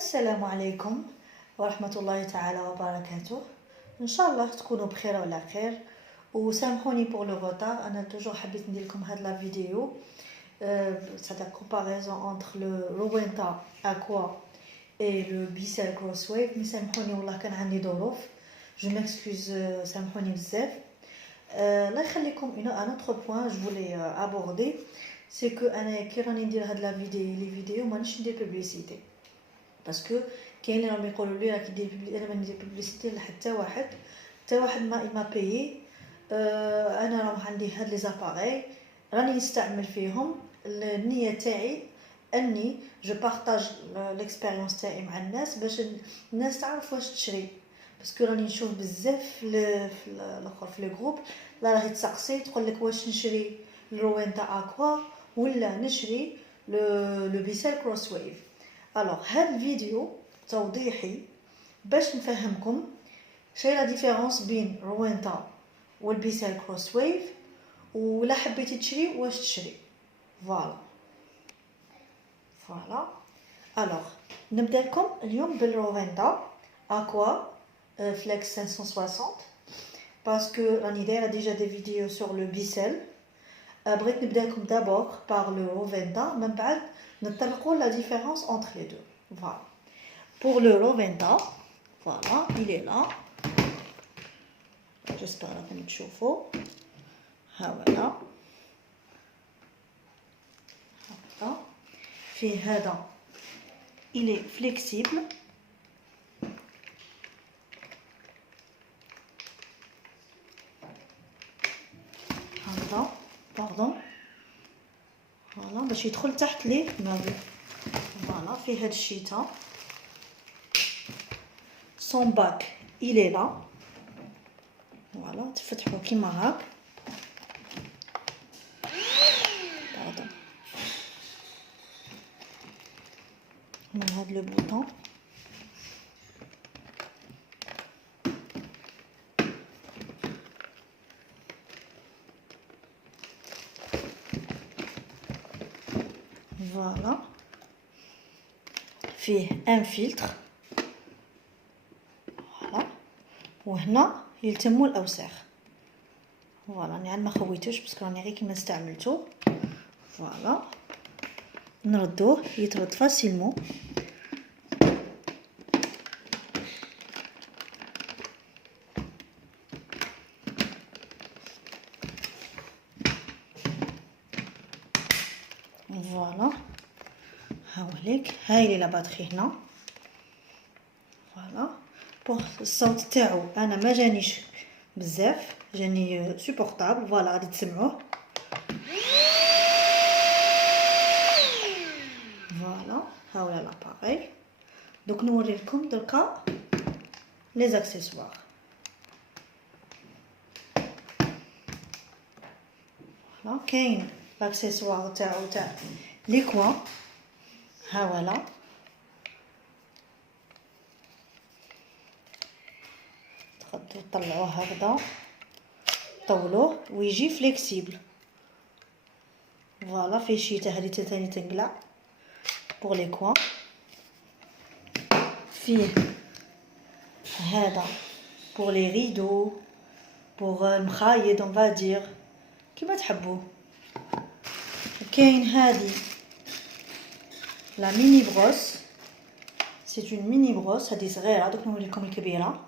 السلام عليكم ورحمة الله تعالى وبركاته. ان شاء الله تكونوا بخير وعلى خير، وسامحوني بور لو روتار. انا توجور حبيت ندير لكم هاد لا فيديو c'est la comparaison entre le Rowenta Aqua et le Bicel Crosswave. مي سامحوني والله كان عندي ظروف، جو ميكسكوز، سامحوني بزاف. الله يخليكم. un autre point je voulais aborder c'est que انا كي راني ندير هاد لا فيديو مانيش ندير بوبليسيتي، باسكو كاين اللي راهم يقولوا لي راكي دير انا ما ندير بوبليسيتي لحتى واحد ما بايي. انا راه عندي هاد لي زاباري راني نستعمل فيهم. النيه تاعي اني جو بارطاج ليكسبيريونس تاعي مع الناس باش الناس تعرف واش تشري، باسكو راني نشوف بزاف في لي جروب لا راهي تسقسي تقول لك واش نشري الروينتا اكوا ولا نشري لو بيسيل كروس ويف. الوغ هاد الفيديو توضيحي باش نفهمكم شنو لا ديفيرونس بين روينتا والبيسيل كروس ويف، ولا حبيتي تشري واش تشري. فوالا الوغ نبدا لكم اليوم بالروينتا اكوا فليكس 560 باسكو راني دايره ديجا دي فيديو سور لو بيسيل. بغيت نبدا لكم دابور بار لو روينتا، من بعد نطرقوا لا ديفيرونس انتر لي دو. فوالا pour le Rowenta, voilà, il est là. J'espère راكم تشوفوا. ها voilà. فيه هذا il est flexible. هذا باردون فوالا باش يدخل تحت لي مابل. فوالا فيه هاد الشيتا. son bac il est là. voilà تفتحوا كيما هاك. باردون من هاد لو بوطون. فوالا فيه ان فلتر. فوالا وهنا يلتموا الاوساخ. فوالا راني عاد ما خويتوش باسكو راني غير كيما استعملته. فوالا نردوه يترد فاسيلمون. فوالا هاوليك هاي لي لا باتري هنا. فوالا بوغ الصوت تاعو انا ما جانيش بزاف، جاني سوبورطابل. فوالا غادي تسمعوه. فوالا هاولا لاباري. دوك نوري لكم دركا لي زاكسيسوار. فوالا كاين لاكسيسوار تاعو تاع لي كوا. هاولا تقدروا تطلعوه هكذا طولوه ويجي فليكسيبل. فوالا فيه شيته هذه ثاني تنقلع بور لي كوا. فيه هذا بور لي ريدو بور المخايد اون فادير كيما تحبوا. كاين هذه لا ميني بروس، سي اون ميني بروس. هذه صغيره دوك نوري لكم الكبيره.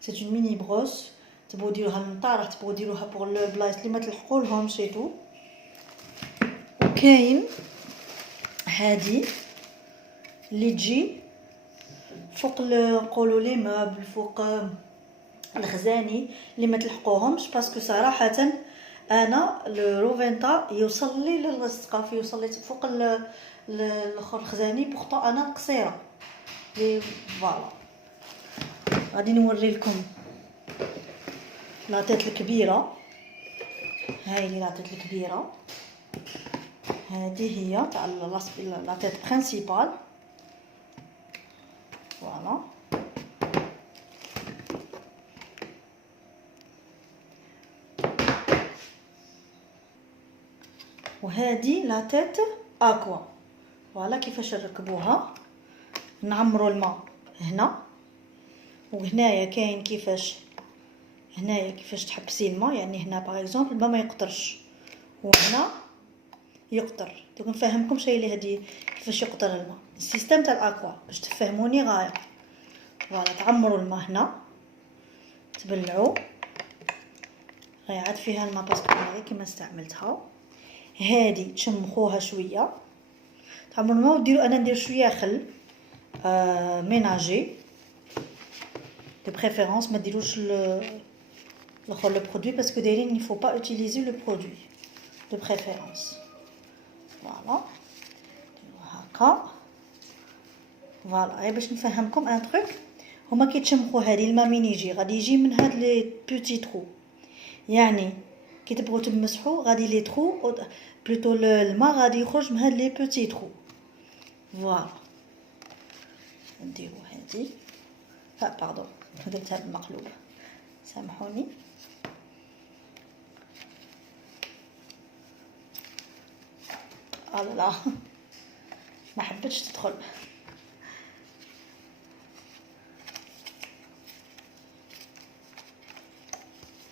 سي اون ميني بروس تبغوا ديروها للمطارح، تبغوا ديروها بور لو بلايص اللي ما تلحقولهمش ايتو. وكاين هذه اللي تجي فوق نقولوا لي موبل، فوق الخزاني اللي ما تلحقوهمش، باسكو صراحه انا الروفينتا يوصل لي للسقف، يوصل لي فوق الاخر الخزاني، بورطو انا قصيره لي. فوالا غادي نوري لكم لاطيت الكبيره. هاي لي لاطيت الكبيره، هذه هي تاع لاطيت برينسيبال. فوالا وهذه لاطيت اكوا. فوالا كيفاش نركبوها. نعمروا الماء هنا، وهنايا كاين كيفاش، هنايا كيفاش تحبسي الماء، يعني هنا باغ اكزومبل الماء ما يقطرش وهنا يقطر. دوك نفهمكم شي اللي هدي كيفاش يقطر الماء، السيستم تاع الاكوا باش تفهموني غايه. فوالا تعمروا الماء هنا، تبلعوا، راهي عاد فيها الماء باسكو انا كيما استعملتها. هادي تشمخوها شويه، تعمروا الماء وديروا، انا ندير شويه خل ميناجي de préférence، ما ديروش الاخر لو برودوي باسكو دايرين il faut pas utiliser le produit de préférence. فوالا هكا. فوالا غير باش نفهمكم ان تروك، هما كيتشمخوا هادي الماء مين يجي غادي يجي من هاد لي بوتي ترو، يعني كي تبغوا تمسحوا غادي لي ترو بلوتو الماء غادي يخرج من هاد لي بوتي ترو. فوالا نديرو هادي، باردون درتها بالمقلوب سامحوني. لا ما حبتش تدخل.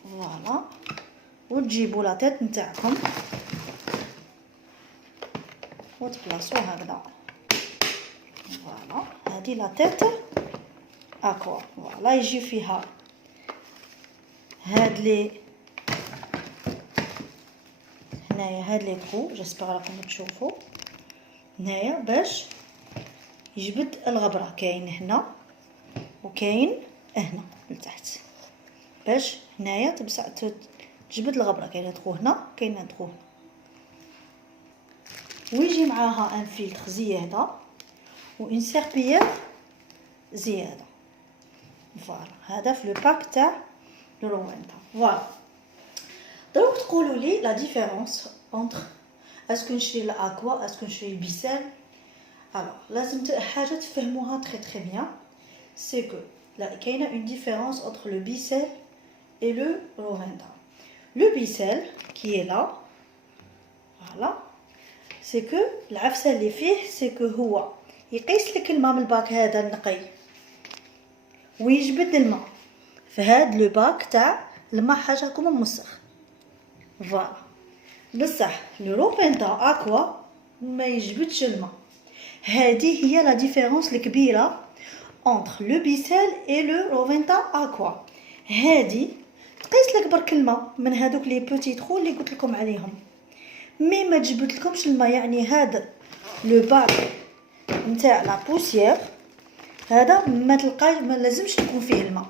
فوالا وتجيبوا لا تيت نتاعكم وتبلاصوه هكذا. فوالا هذه لا تيت اكوا. فوالا يجي فيها هاد لي هنايا هاد لي ترو، جيسبر راكم تشوفوا هنايا باش يجبد الغبره، كاين هنا وكاين هنا لتحت، باش هنايا تبصع تجبد الغبره، كاينه ترو هنا كاينه ترو هنا، ويجي معاها ان فيلتر زياده وان سيربيير زياده. فوالا هذا في لو باك تاع لو روينتا. فوالا دروك تقولوا لي لا ديفيرونس انتر اسكو نشري الاكوا اسكو نشري البيسال. الوغ لازم حاجه تفهموها تري تري بيان، سي كو لا كاينه اون ديفيرونس انتر لو بيسال et le Roventa. Le bicelle qui est là, voilà, c'est que العفسه اللي فيه c'est que هو يقيس لك الماء من الباك هذا النقي ويجبد الماء في هذا لو باك تاع الماء حاجه كوما مسخ. فوالا بصح لو روفينتا اكوا ما يجبدش الماء. هذه هي لا ديفيرونس الكبيره entre le bicelle et le Roventa aqua. هذه تقيس لك برك الماء من هذوك لي بوتي ترو اللي قلت لكم عليهم، مي ما تجبد لكمش الماء. يعني هذا لو باك نتاع لا بوسيير هذا ما تلقاي، ما لازمش يكون فيه الماء،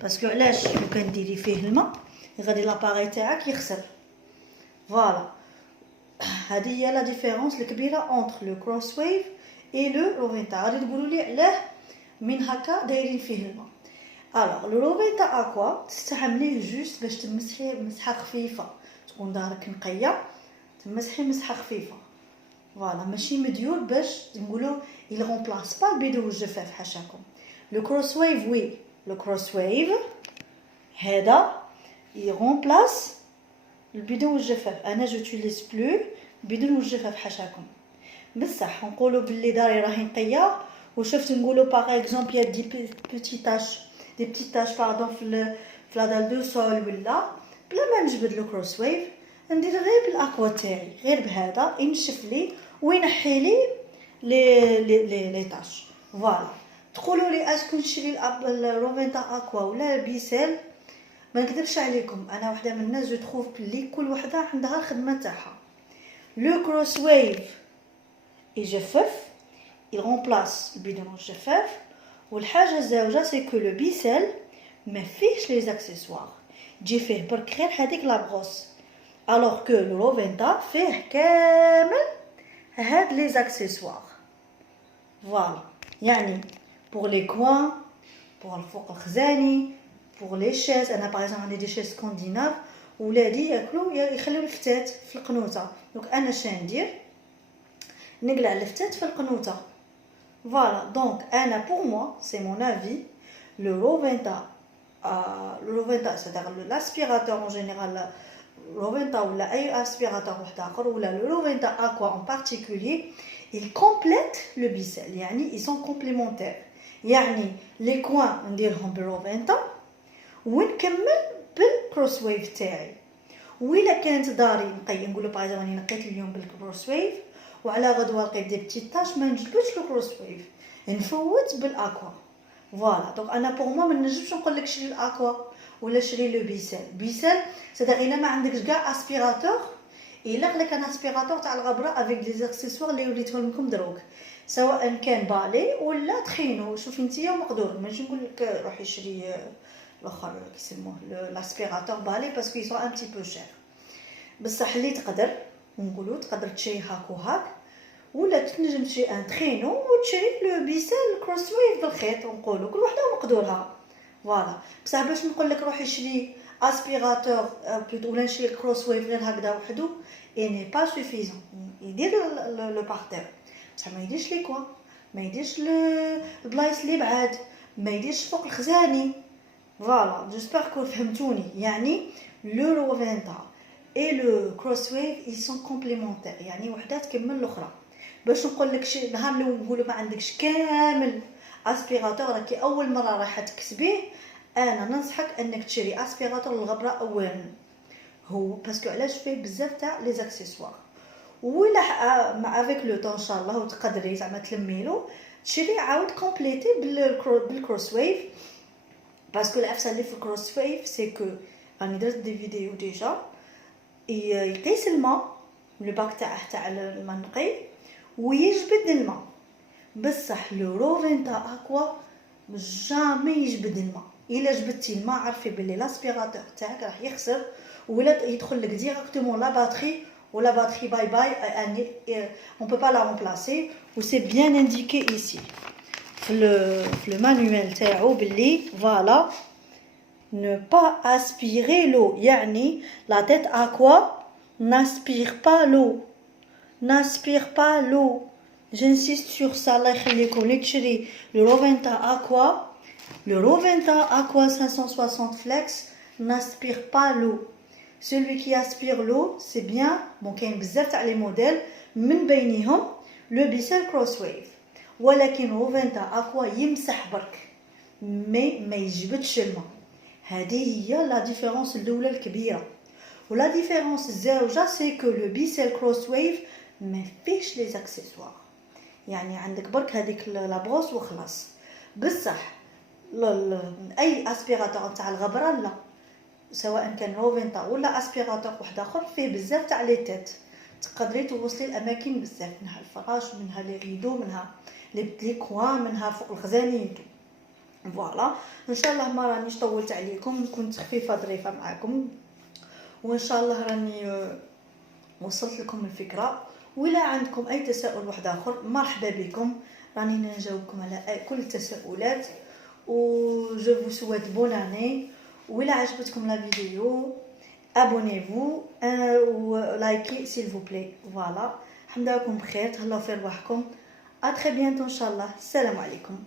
باسكو علاش لو كان ديري فيه الماء غادي لاباري تاعك يخسر. فوالا هذه هي لا ديفيرونس الكبيره اونتر لو كروس ويف اي لو روفينتا. غادي تقولوا لي علاه من هكا دايرين فيه الماء. الوغ لو روفينتا اكوا تستعمليه جوست باش تمسحي مسحه خفيفه، تكون دارك نقيه تمسحي مسحه خفيفه. فوالا ماشي مديول باش نقولوا il remplace pas البيدو والجفاف حاشاكم. لو كروس ويف وي، لو كروس ويف هذا يغومبلاس البيدو والجفاف. انا جوتيليز بلو البيدو والجفاف حاشاكم، بصح نقولوا باللي داري راهي نقيه وشفت نقولوا باغ اكزومبل يا دي بيتي تاش دي بتيت تاش باردون في لا دال دو سول ولا بلا ما نجبد لو كروس ويف ندير غير بالاكوا تاعي، غير بهذا ينشف لي وينحي لي لي تاش. فوالا تقولوا لي اسكو نشري الروفينتا اكوا ولا بيسال. ما نكذبش عليكم انا وحده من الناس جو تروف بلي كل وحده عندها الخدمه تاعها. لو كروس ويف يجفف il remplace البيدون الجفاف، والحاجه الزاوجه سي كو لو بيسال ما فيهش لي اكسسوار، تجي فيه برك غير هذيك لا بروس، الوغ كو لو روفينتا فيه كامل هاد لي اكسسوار. فوالا يعني بور لي كوان، بور الفوق الخزاني، بور لي شيز. انا باغ اكزومبل عندي دي شيز سكونديناف ولادي ياكلوا يخليو الفتات في القنوته، دونك انا شندير نقلع الفتات في القنوته. فوالا دونك انا بور موا سي مون افي لو روفينتا c'est-à-dire l'aspirateur en général روفينتا ولا اي اسبيراتور واحد اخر ولا لو روفينتا اكوا en particulier ils complètent le bicelle يعني ils sont complémentaires يعني les coins نديرهم بالروفينتا ونكمل بالكروس ويف تاعي. وإلا كانت داري نقولوا باغ اكزومبل راني نقيت اليوم بالكروس ويف وعلى غدوه لقيت دي بتيت تاش ما نجبدش الكروس ويف نفوت بالاكوا. فوالا دونك انا بور موا ما نجمش نقول لك شري الاكوا ولا شري لو بيسال سيدا الا ما عندكش كاع اسبيراتور الا لك ان اسبيراتور تاع الغبره افيك دي زاكسيسوار اللي وريتهم لكم دروك سواء كان بالي ولا تخينو. شوفي نتيا مقدور ماشي نقول لك روحي شري الاخر كيسموه لاسبيراتور بالي باسكو يسون ان بتي بو شير بصح اللي تقدر نقولوا تقدر تشري هاك وهاك ولا تنجم تشري ان تخينو وتشري لو بيسال كروس ويف بالخيط ونقولوا كل وحده مقدورها. فوالا بصح باش نقول لك روحي شري اسبيراتور ولا نشري كروس ويف غير هكذا وحده اي ني با سوفيزون يدير لو بارتير بصح ما يديرش لي كوا ما يديرش البلايص اللي بعاد ما يديرش فوق الخزاني. فوالا جيسبر كو فهمتوني يعني لو روفينتا et le crosswave ils sont complémentaires يعني وحده تكمل الاخرى. باش نقول لك شي نهار اللي نقولوا ما عندكش كامل اسبيراتور راكي اول مره راح تكسبيه انا ننصحك انك تشري اسبيراتور للغبره اولا هو باسكو علاش فيه بزاف تاع لي زاكسيسوار ولا مع افيك لو طون ان شاء الله وتقدري زعما تلميلو تشري عاود كومبليتي بالكروس ويف باسكو العفسه اللي في الكروس ويف سي كو راني درت دي فيديو ديجا يقيس الماء لو باك تاع الماء النقي ويجبد الماء بصح لو روفينتا اكوا جامي يجبد الماء. الا جبدتي الماء عرفي بلي لاسبيراتور تاعك راح يخسر ولا يدخل لك ديريكتومون لا باتري ولا باتري باي باي on peut pas la remplacer ou c'est bien indiqué ici في le manuel تاعو بلي فوالا ne pas aspirer l'eau يعني la tête aqua n'aspire pas l'eau j'insiste sur ça الله يخليكم اللي تشري le Roventa Aqua 560 Flex n'aspire pas l'eau. Celui qui aspire l'eau c'est bien bon كاين بزاف تاع لي موديل من بينهم le Bicel Crosswave ولكن Roventa Aqua يمسح برك ما يجبدش الماء. هذه هي لا ديفيرونس الاولى الكبيره ولا ديفيرونس الزاوجه سي كو لو بيسل كروس ويف ما فيش لي زاكسيسوار يعني عندك برك هذيك لا بروس وخلاص. بصح اي اسبيراتور تاع الغبره لا سواء كان روفينتا ولا اسبيراتور واحد اخر فيه بزاف تاع لي تيت تقدري توصلي الاماكن بزاف منها الفراش منها لي ريدو منها لي كوان منها فوق الخزانين. فوالا ان شاء الله ما رانيش طولت عليكم كنت خفيفه ظريفه معكم وان شاء الله راني وصلت لكم الفكره. ولا عندكم اي تساؤل واحد اخر مرحبا بكم راني نجاوبكم على كل التساؤلات و جو فو سويت بون اني. ولا عجبتكم لا فيديو ابونيفو و لايكي سيل فو بلاي. فوالا الحمد لله بخير تهلاو في رواحكم ا تري بيانتو ان شاء الله. السلام عليكم.